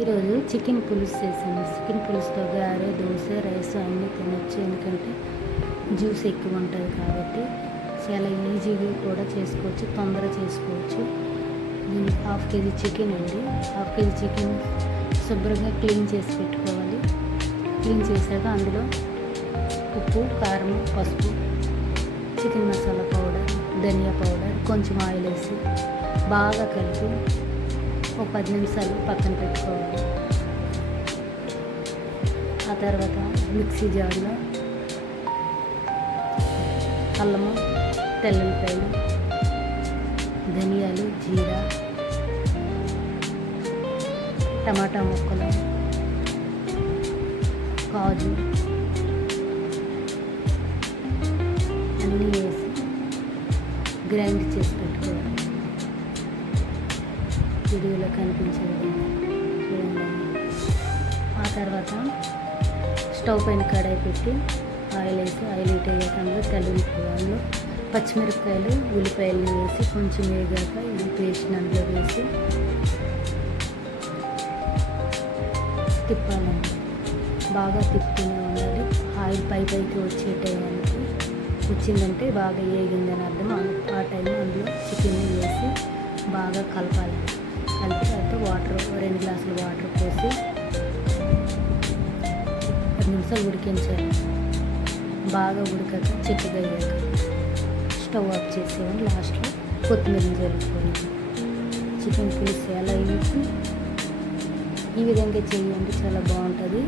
ఈరోజు చికెన్ పులుసు చేశాను. చికెన్ పులుసుతో గారె, దోశ, రైస్ అన్నీ తినొచ్చు. ఎందుకంటే జ్యూస్ ఎక్కువ ఉంటుంది కాబట్టి చాలా ఈజీగా కూడా చేసుకోవచ్చు, తొందరగా చేసుకోవచ్చు. దీనికి 1/2 కేజీ చికెన్ అండి. 1/2 కేజీ చికెన్ శుభ్రంగా క్లీన్ చేసి పెట్టుకోవాలి. క్లీన్ చేశాక అందులో ఉప్పు, కారం, పసుపు, చికెన్ మసాలా పౌడర్, ధనియా పౌడర్, కొంచెం ఆయిల్ వేసి బాగా కలిపి ఒక 10 నిమిషాలు పక్కన పెట్టుకోవాలి. ఆ తర్వాత మిక్సీ జార్లో అల్లము, తెల్లుల్లిపాయలు, ధనియాలు, జీరా, టమాటా ముక్కలు, కాజు అన్నీ వేసి గ్రైండ్ చేసి పెట్టుకోవాలి. వీడియోలో కనిపించే విధంగా చూడండి. ఆ తర్వాత స్టవ్ పైన కడాయి పెట్టి ఆయిల్ వేసి ఆయిల్ హీట్ అయ్యాక అందులో తెల్లుల్లిపాయలు, పచ్చిమిరపకాయలు, ఉల్లిపాయలు వేసి కొంచెం వేగాక ఇది పేస్ట్ అందులో వేసి తిప్పాలండి. బాగా తిప్పుతూనే ఉండాలి. ఆయిల్ పైకి వచ్చే టైంకి వచ్చిందంటే బాగా వేగిందని అర్థం. ఆ టైంలో అందులో చికెన్ని వేసి బాగా కలపాలి. కలిపి తర్వాత వాటర్ 2 గ్లాసులు వాటర్ పోసి 10 నిమిషాలు ఉడికించాలి. బాగా ఉడికాక చిక్కగా అయ్యాక స్టవ్ ఆఫ్ చేసేవాడి. లాస్ట్లో కొత్తిమీరని జరుపుకొని చికెన్ పులుసు ఎలా వేసి ఈ విధంగా చేయండి, చాలా బాగుంటుంది.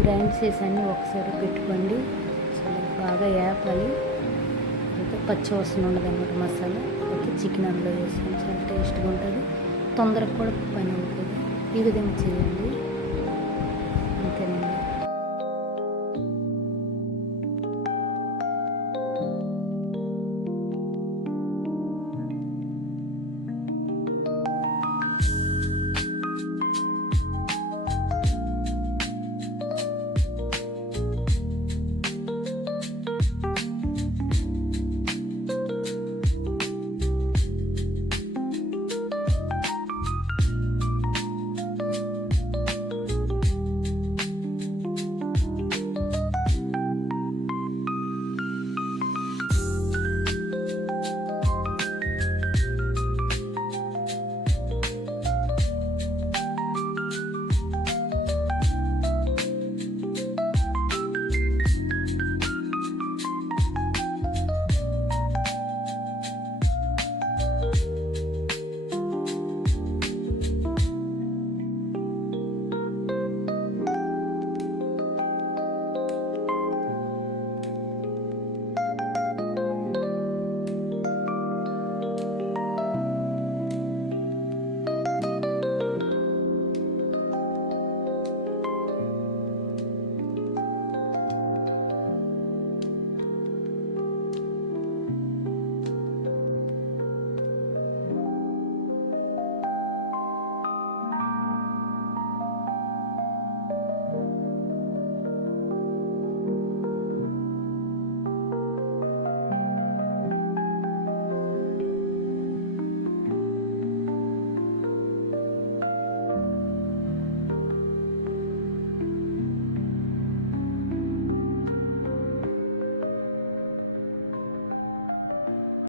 గ్రైండ్ చేసి అన్నీ ఒకసారి పెట్టుకోండి. చాలా బాగా వేపాలి. అయితే పచ్చి వాసన ఉండదు అన్నమాట మసాలా. అయితే చికెన్ అందులో వేసుకొని చాలా టేస్ట్గా ఉంటుంది. తొందరగా కూడా పని అవుతుంది. ఈ విధంగా చేయండి. అంతేనండి.